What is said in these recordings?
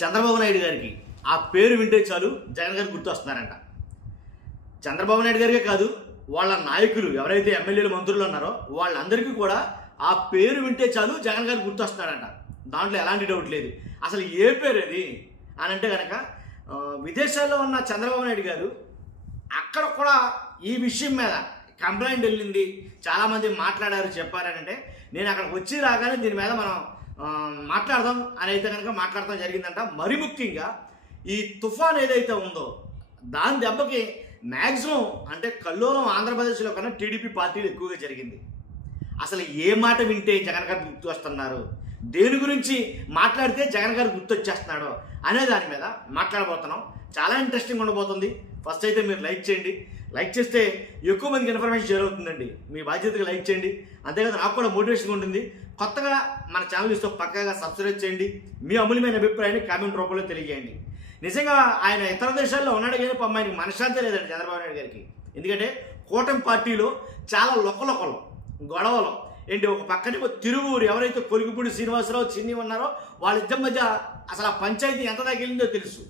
చంద్రబాబు నాయుడు గారికి ఆ పేరు వింటే చాలు జగన్ గారు గుర్తొస్తున్నారంట. చంద్రబాబు నాయుడు గారికే కాదు, వాళ్ళ నాయకులు ఎవరైతే ఎమ్మెల్యేలు మంత్రులు ఉన్నారో వాళ్ళందరికీ కూడా ఆ పేరు వింటే చాలు జగన్ గారు గుర్తొస్తున్నారంట. దాంట్లో ఎలాంటి డౌట్ లేదు. అసలు ఏ పేరు అది అని అంటే కనుక విదేశాల్లో ఉన్న చంద్రబాబు నాయుడు గారు అక్కడ కూడా ఈ విషయం మీద కంప్లైంట్ వెళ్ళింది, చాలామంది మాట్లాడారు, చెప్పారనంటే నేను అక్కడికి వచ్చి రాగానే దీని మీద మనం మాట్లాడదాం అని అయితే కనుక మాట్లాడటం జరిగిందంట. మరి ముఖ్యంగా ఈ తుఫాన్ ఏదైతే ఉందో దాని దెబ్బకి మ్యాక్సిమం అంటే కల్లోలం ఆంధ్రప్రదేశ్లో కన్నా టీడీపీ పార్టీలు ఎక్కువగా జరిగింది. అసలు ఏ మాట వింటే జగన్ గారు గుర్తు వస్తున్నారో, దేని గురించి మాట్లాడితే జగన్ గారు గుర్తొచ్చేస్తున్నాడో అనే దాని మీద మాట్లాడబోతున్నాం. చాలా ఇంట్రెస్టింగ్ ఉండబోతుంది. ఫస్ట్ అయితే మీరు లైక్ చేయండి. లైక్ చేస్తే ఎక్కువ మందికి ఇన్ఫర్మేషన్ షేర్ అవుతుందండి. మీ బాధ్యతగా లైక్ చేయండి. అంతేకాదు నాకు కూడా మోటివేషన్ ఉంటుంది. కొత్తగా మన ఛానల్ ఇస్తూ పక్కగా సబ్స్క్రైబ్ చేయండి. మీ అమూల్యమైన అభిప్రాయాన్ని కామెంట్ రూపంలో తెలియజేయండి. నిజంగా ఆయన ఇతర దేశాల్లో ఉన్నాడు కానీ ఆయనకి మనశ్శాంతి లేదండి చంద్రబాబు నాయుడు గారికి. ఎందుకంటే కూటమి పార్టీలో చాలా లొకలొకలు గొడవలు ఏంటి, ఒక పక్కనేమో తిరువూరు ఎవరైతే కొలిగిపూడి శ్రీనివాసరావు చిన్ని ఉన్నారో వాళ్ళిద్దరి మధ్య అసలు ఆ పంచాయతీ ఎంత తగిలిందో తెలుసు.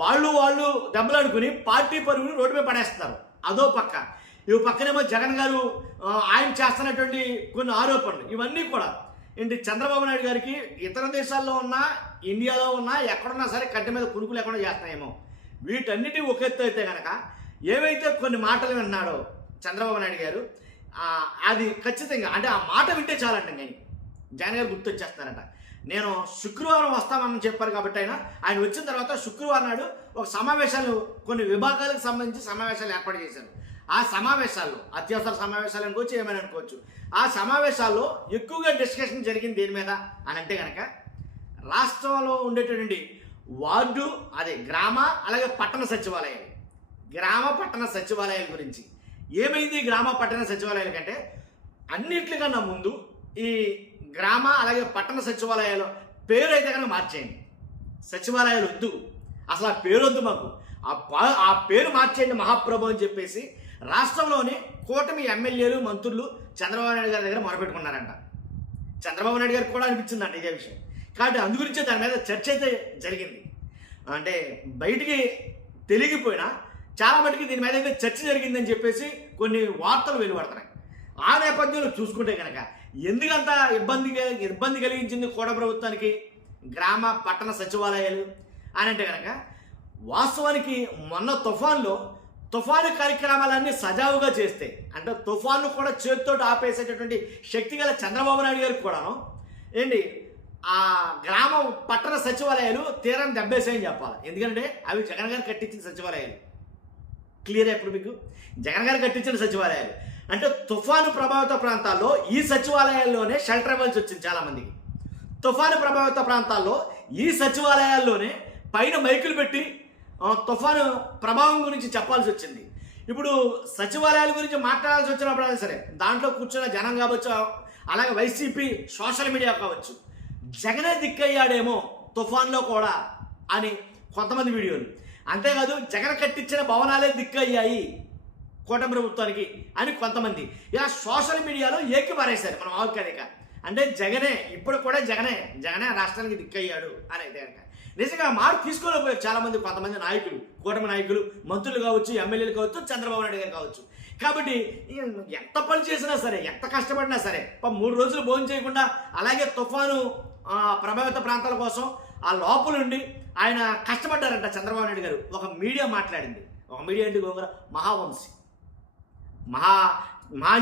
వాళ్ళు దెబ్బలాడుకుని పార్టీ పరుగుని రోడ్డు మీద పడేస్తున్నారు. అదో పక్క. ఈ పక్కనేమో జగన్ గారు ఆయన చేస్తున్నటువంటి కొన్ని ఆరోపణలు ఇవన్నీ కూడా ఏంటి చంద్రబాబు నాయుడు గారికి ఇతర దేశాల్లో ఉన్నా ఇండియాలో ఉన్నా ఎక్కడున్నా సరే కట్టె మీద కునుకులు ఎక్కడో చేస్తున్నాయేమో. వీటన్నిటి ఒక ఎత్తు అయితే కనుక ఏవైతే కొన్ని మాటలు విన్నాడో చంద్రబాబు నాయుడు గారు అది ఖచ్చితంగా అంటే ఆ మాట వింటే చాలంట కానీ జగన్ గారు గుర్తొచ్చేస్తారంట. నేను శుక్రవారం వస్తామని చెప్పారు కాబట్టి ఆయన వచ్చిన తర్వాత శుక్రవారం నాడు ఒక సమావేశాలు కొన్ని విభాగాలకు సంబంధించి సమావేశాలు ఏర్పాటు చేశారు. ఆ సమావేశాల్లో అత్యవసర సమావేశాలు అనుకోవచ్చు, ఏమైనా అనుకోవచ్చు. ఆ సమావేశాల్లో ఎక్కువగా డిస్కషన్ జరిగింది దేని మీద అని అంటే కనుక రాష్ట్రంలో ఉండేటటువంటి వార్డు అదే గ్రామ అలాగే పట్టణ సచివాలయాలు, గ్రామ పట్టణ సచివాలయాల గురించి. ఏమైంది గ్రామ పట్టణ సచివాలయాల కంటే అన్నిట్లకన్నా ముందు ఈ గ్రామ అలాగే పట్టణ సచివాలయాల పేరు అయితే కనుక మార్చేయండి. సచివాలయాలు వద్దు, అసలు ఆ పేరు వద్దు మాకు, ఆ పేరు మార్చేయండి మహాప్రభు అని చెప్పేసి రాష్ట్రంలోని కూటమి ఎమ్మెల్యేలు మంత్రులు చంద్రబాబు నాయుడు గారి దగ్గర మొరపెట్టుకున్నారంట. చంద్రబాబు నాయుడు గారికి కూడా అనిపించిందంట ఇదే విషయం. కాబట్టి అందుగురించే దాని మీద చర్చ అయితే జరిగింది. అంటే బయటికి తెలియకపోయినా చాలా మటుకు దీని మీద అయితే చర్చ జరిగిందని చెప్పేసి కొన్ని వార్తలు వెలువడుతున్నాయి. ఆ నేపథ్యంలో చూసుకుంటే కనుక ఎందుకంత ఇబ్బంది కలిగించింది కూడ ప్రభుత్వానికి గ్రామ పట్టణ సచివాలయాలు అని అంటే కనుక వాస్తవానికి మొన్న తుఫాను కార్యక్రమాలన్నీ సజావుగా చేస్తే అంటే తుఫాను కూడా చేతితో ఆపేసేటటువంటి శక్తి గల చంద్రబాబు నాయుడు గారికి కూడాను ఏంటి ఆ గ్రామ పట్టణ సచివాలయాలు తీరాన్ని దెబ్బేసాయని చెప్పాలి. ఎందుకంటే అవి జగన్ గారు కట్టించిన సచివాలయాలు. క్లియర్ ఎప్పుడు మీకు జగన్ గారు కట్టించిన సచివాలయాలు అంటే తుఫాను ప్రభావిత ప్రాంతాల్లో ఈ సచివాలయాల్లోనే షెల్టర్ ఇవ్వాల్సి వచ్చింది చాలామందికి. తుఫాను ప్రభావిత ప్రాంతాల్లో ఈ సచివాలయాల్లోనే పైన మైకులు పెట్టి తుఫాను ప్రభావం గురించి చెప్పాల్సి వచ్చింది. ఇప్పుడు సచివాలయాల గురించి మాట్లాడాల్సి వచ్చినప్పుడు సరే దాంట్లో కూర్చున్న జనం కావచ్చు, అలాగే వైసీపీ సోషల్ మీడియా కావచ్చు, జగనే దిక్కయ్యాడేమో తుఫాన్లో కూడా అని కొంతమంది వీడియోలు, అంతేకాదు జగన్ కట్టించిన భవనాలే దిక్కయ్యాయి కూటమి ప్రభుత్వానికి అని కొంతమంది ఇలా సోషల్ మీడియాలో ఏకి పారేశారు. మనం ఆవుకనిక అంటే జగనే ఇప్పుడు కూడా జగనే రాష్ట్రానికి దిక్కయ్యాడు అని అయితే కనుక నిజంగా మార్పు తీసుకోలేకపోయారు చాలామంది, కొంతమంది నాయకులు, కూటమి నాయకులు, మంత్రులు కావచ్చు, ఎమ్మెల్యేలు కావచ్చు, చంద్రబాబు నాయుడు గారు కావచ్చు. కాబట్టి ఎంత పని చేసినా సరే, ఎంత కష్టపడినా సరే 3 రోజులు భోజనం చేయకుండా అలాగే తుఫాను ప్రభావిత ప్రాంతాల కోసం ఆ లోపలుండి ఆయన కష్టపడ్డారంట చంద్రబాబు నాయుడు గారు. ఒక మీడియా మాట్లాడింది, ఒక మీడియా ఏంటి గోంగర మహావంశి మహా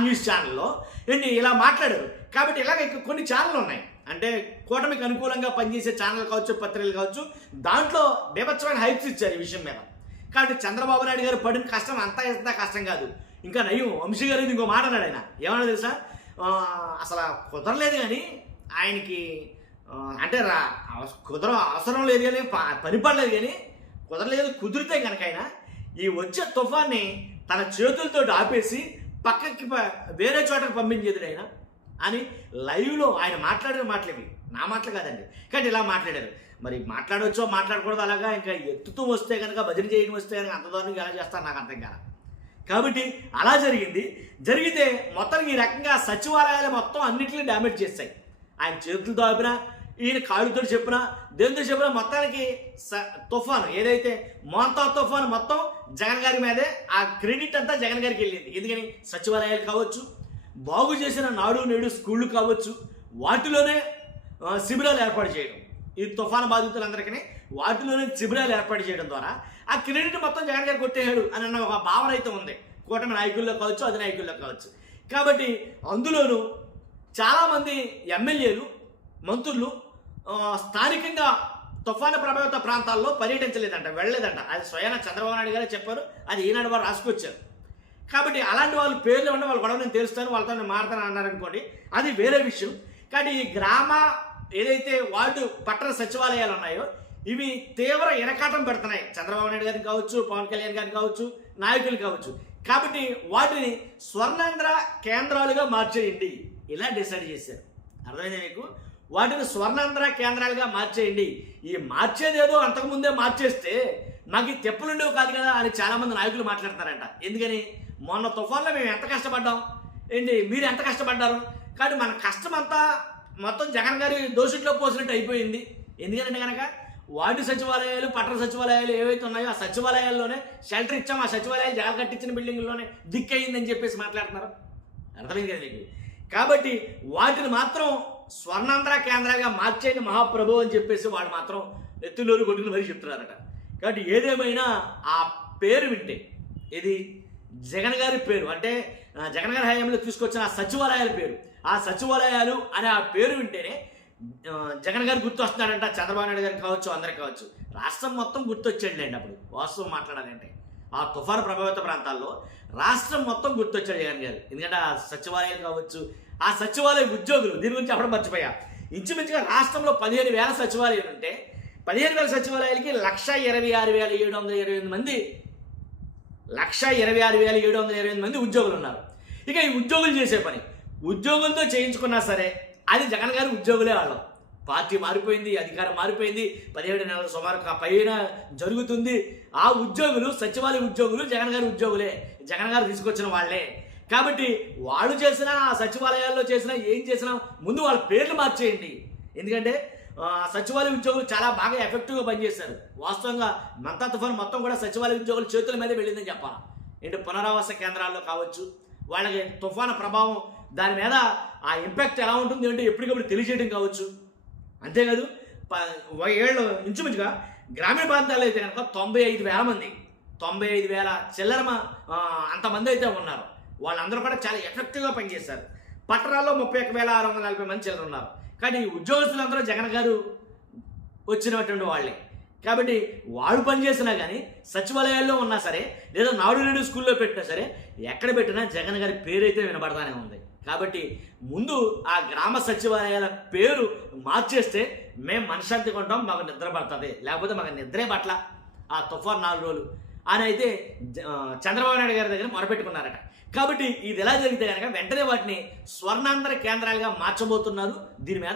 న్యూస్ ఛానల్లో ఏంటి ఇలా మాట్లాడారు. కాబట్టి ఇలాగ కొన్ని ఛానళ్ళు ఉన్నాయి అంటే కూటమికి అనుకూలంగా పనిచేసే ఛానల్ కావచ్చు, పత్రికలు కావచ్చు, దాంట్లో బీభత్సమైన హైప్స్ ఇచ్చారు ఈ విషయం మీద. కాబట్టి చంద్రబాబు నాయుడు గారు పడిన కష్టం అంతా కష్టం కాదు. ఇంకా నయ్యం వంశీ గారు ఇంకో మాట అన్నాడు. ఆయన ఏమన్నా తెలుసా, అసలు కుదరలేదు కానీ ఆయనకి అంటే అవసరం లేదు కానీ పని పడలేదు కానీ కుదరలేదు, కుదిరితే కనుక ఆయన ఈ వచ్చే తుఫాన్ని తన చేతులతో ఆపేసి పక్కకి వేరే చోటకి పంపించేది ఆయన అని లైవ్లో ఆయన మాట్లాడిన మాటలు నా మాటలు కాదండి. కానీ ఇలా మాట్లాడారు. మరి మాట్లాడవచ్చో మాట్లాడకూడదు అలాగా ఇంకా ఎత్తుతూ వస్తే కనుక భజన చేయడం వస్తే కనుక అంత దారుణంగా ఎలా చేస్తాను నాకు అర్థం కాదు. కాబట్టి అలా జరిగితే మొత్తం ఈ రకంగా సచివాలయాలు మొత్తం అన్నింటినీ డ్యామేజ్ చేస్తాయి. ఆయన చేతులతో ఆపినా ఈయన కాళ్ళతో చెప్పినా దేంతో చెప్పినా మొత్తానికి తుఫాను ఏదైతే మోంతా తుఫాను మొత్తం జగన్ గారి మీదే, ఆ క్రెడిట్ అంతా జగన్ గారికి వెళ్ళింది. ఎందుకని సచివాలయాలు కావచ్చు, బాగు చేసిన నాడు నేడు స్కూళ్ళు కావచ్చు, వాటిలోనే శిబిరాలు ఏర్పాటు చేయడం, ఈ తుఫాను బాధితులందరికీ వాటిలోనే శిబిరాలు ఏర్పాటు చేయడం ద్వారా ఆ క్రెడిట్ మొత్తం జగన్ గారు కొట్టేశాడు అని అన్న ఒక భావన అయితే ఉంది కూటమి నాయకుల్లో కావచ్చు, అధినాయకుల్లో కావచ్చు. కాబట్టి అందులోనూ చాలామంది ఎమ్మెల్యేలు, మంత్రులు స్థానికంగా తుఫాను ప్రభావిత ప్రాంతాల్లో పర్యటించలేదంట, వెళ్ళలేదంట. అది స్వయాన చంద్రబాబు నాయుడు గారే చెప్పారు, అది ఈనాడు వారు రాసుకొచ్చారు. కాబట్టి అలాంటి వాళ్ళు పేర్లు ఉంటే వాళ్ళ గొడవ నేను తెలుస్తాను, వాళ్ళతో నేను మాట్లాడతాను అన్నారనుకోండి, అది వేరే విషయం. కానీ ఈ గ్రామ ఏదైతే వార్డు పట్టణ సచివాలయాలు ఉన్నాయో ఇవి తీవ్ర ఇరకాటం పెడుతున్నాయి చంద్రబాబు నాయుడు గారికి కావచ్చు, పవన్ కళ్యాణ్ గారికి కావచ్చు, నాయకులు కావచ్చు. కాబట్టి వాటిని స్వర్ణాంధ్ర కేంద్రాలుగా మార్చేయండి ఇలా డిసైడ్ చేశారు. అర్థమైంది మీకు? వాటిని స్వర్ణాంధ్ర కేంద్రాలుగా మార్చేయండి. ఈ మార్చేదేదో అంతకుముందే మార్చేస్తే నాకు ఈ తెప్పులుండేవి కాదు కదా అని చాలామంది నాయకులు మాట్లాడతారంట. ఎందుకని? మొన్న తుఫాన్లో మేము ఎంత కష్టపడ్డాం ఏంటి, మీరు ఎంత కష్టపడ్డారు, కానీ మన కష్టం అంతా మొత్తం జగన్ గారి దోషుల్లో పోసినట్టు అయిపోయింది. ఎందుకంటే కనుక వార్డు సచివాలయాలు, పట్టణ సచివాలయాలు ఏవైతే ఉన్నాయో ఆ సచివాలయాల్లోనే షెల్టర్ ఇచ్చాం, ఆ సచివాలయాలు జగన్ కట్టించిన బిల్డింగ్లోనే దిక్కయిందని చెప్పేసి మాట్లాడుతున్నారు. అర్థమైంది కదా మీకు? కాబట్టి వాటిని మాత్రం స్వర్ణాంధ్ర కేంద్రాలుగా మార్చేయండి మహాప్రభు అని చెప్పేసి వాడు మాత్రం ఎత్తులోరు కొట్టుకుని మరీ చెప్తున్నారట. కాబట్టి ఏదేమైనా ఆ పేరు వింటే, ఇది జగన్ గారి పేరు అంటే జగన్ గారి హయాంలో తీసుకొచ్చిన ఆ సచివాలయాల పేరు, ఆ సచివాలయాలు అనే ఆ పేరు వింటేనే జగన్ గారు గుర్తు వస్తున్నాడంట. చంద్రబాబు నాయుడు గారికి కావచ్చు, అందరికి కావచ్చు, రాష్ట్రం మొత్తం గుర్తొచ్చాడులేండి. అప్పుడు వాస్తవం మాట్లాడాలంటే ఆ తుఫాను ప్రభావిత ప్రాంతాల్లో రాష్ట్రం మొత్తం గుర్తొచ్చాడు జగన్ గారు. ఎందుకంటే ఆ సచివాలయాలు కావచ్చు, ఆ సచివాలయ ఉద్యోగులు, దీని గురించి చెప్పడం మర్చిపోయా, ఇంచుమించుగా రాష్ట్రంలో 15,000 సచివాలయాలు ఉంటే 15,000 సచివాలయాలకి 126,728 మంది 126,728 మంది ఉద్యోగులు ఉన్నారు. ఇక ఈ ఉద్యోగులు చేసే పని ఉద్యోగులతో చేయించుకున్నా సరే అది జగన్ గారి ఉద్యోగులే. వాళ్ళం పార్టీ మారిపోయింది, అధికారం మారిపోయింది, 17 నెలల సుమారు పైన జరుగుతుంది. ఆ ఉద్యోగులు సచివాలయ ఉద్యోగులు జగన్ గారి ఉద్యోగులే, జగన్ గారు తీసుకొచ్చిన వాళ్ళే. కాబట్టి వాళ్ళు చేసిన ఆ సచివాలయాల్లో చేసినా ఏం చేసినా ముందు వాళ్ళ పేర్లు మార్చేయండి. ఎందుకంటే సచివాలయ ఉద్యోగులు చాలా బాగా ఎఫెక్టివ్గా పనిచేశారు. వాస్తవంగా మంతా తుఫాను మొత్తం కూడా సచివాలయ ఉద్యోగుల చేతుల మీదే వెళ్ళిందని చెప్పాలి. ఏంటి పునరావాస కేంద్రాల్లో కావచ్చు, వాళ్ళకి తుఫాను ప్రభావం దాని మీద ఆ ఇంపాక్ట్ ఎలా ఉంటుంది అంటే ఎప్పటికప్పుడు తెలియజేయడం కావచ్చు. అంతేకాదు ఏళ్ళు ఇంచుమించుగా గ్రామీణ ప్రాంతాల్లో అయితే కనుక 95,000 మంది, 95,000 చిల్లర అంతమంది అయితే ఉన్నారు. వాళ్ళందరూ కూడా చాలా ఎఫెక్టివ్గా పనిచేశారు. పట్టణాల్లో 31,640 మంది చిల్లర ఉన్నారు. కానీ ఉద్యోగస్తులందరూ జగన్ గారు వచ్చినటువంటి వాళ్ళే. కాబట్టి వాళ్ళు పనిచేసినా కానీ సచివాలయాల్లో ఉన్నా సరే, లేదా నాడు నేడు స్కూల్లో పెట్టినా సరే, ఎక్కడ పెట్టినా జగన్ గారి పేరైతే వినబడతానే ఉంది. కాబట్టి ముందు ఆ గ్రామ సచివాలయాల పేరు మార్చేస్తే మేము మనశ్శాంతిగా ఉంటాం, మాకు నిద్ర పడుతుంది. లేకపోతే మాకు నిద్రే పట్ల ఆ తుఫాన్ 4 రోజులు అని అయితే చంద్రబాబు నాయుడు గారి దగ్గర మొరపెట్టుకున్నారట. కాబట్టి ఇది ఎలా జరిగితే కనుక వెంటనే వాటిని స్వర్ణాంధ్ర కేంద్రాలుగా మార్చబోతున్నారు. దీని మీద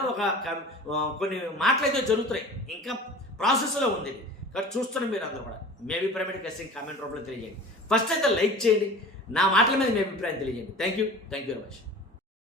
కొన్ని మాటలైతే జరుగుతున్నాయి, ఇంకా ప్రాసెస్లో ఉంది. కాబట్టి చూస్తున్నాం మీరు అందరూ కూడా. మీ అభిప్రాయం కామెంట్ రూపంలో తెలియజేయండి. ఫస్ట్ అయితే లైక్ చేయండి, నా మాటల మీద మీ అభిప్రాయం తెలియజేయండి. Thank you very much.